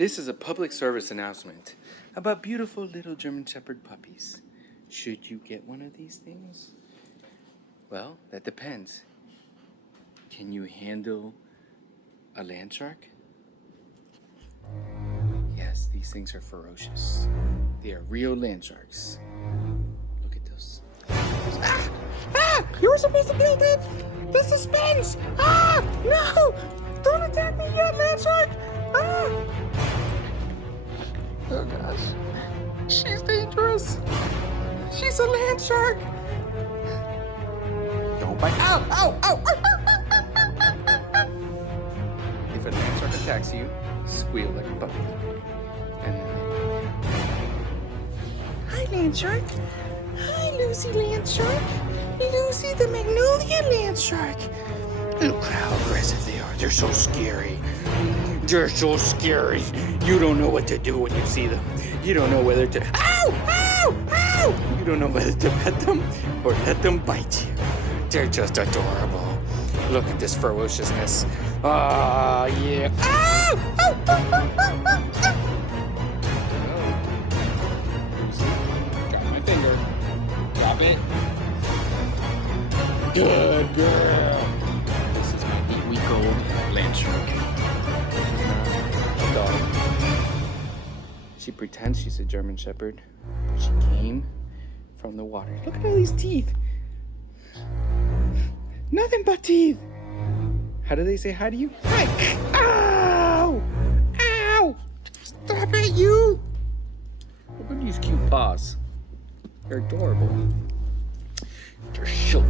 This is a public service announcement about beautiful little German Shepherd puppies. Should you get one of these things? Well, that depends. Can you handle a Landshark? Yes, these things are ferocious. They are real Landsharks. Look at those. Ah! Ah! You were supposed to build it! The suspense! Ah! No! Don't attack me yet, Landshark! Ah! Oh gosh. She's dangerous. She's a Landshark. Don't bite. Ow! Ow! Ow! If a Landshark attacks you, squeal like a puppy. And then hi, Landshark. Hi, Lucy Landshark. Lucy the Magnolia Landshark. Look how aggressive they are. They're so scary. They're so scary. You don't know what to do when you see them. You don't know whether to... Ow! Ow! Ow! You don't know whether to pet them or let them bite you. They're just adorable. Look at this ferociousness. Ah, yeah. Ow! Ow! Ow! Ow! Ow! Ow! Oh. Drop my finger. Drop it. Good girl. This is my 8-week-old Landshark. Dog. She pretends she's a German Shepherd, but she came from the water. Look at all these teeth. Nothing but teeth. How do they say hi to you? Hi. Ow! Ow! Stop it, you! Look at these cute paws. They're adorable. They're so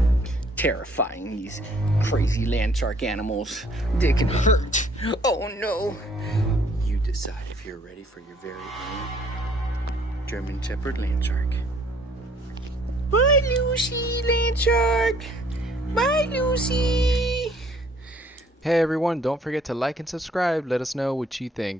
terrifying, these crazy Landshark animals. They can hurt. Oh no. You decide if you're ready for your very own German Shepherd Landshark. Bye, Lucy Landshark. Bye, Lucy. Hey everyone, don't forget to like and subscribe. Let us know what you think.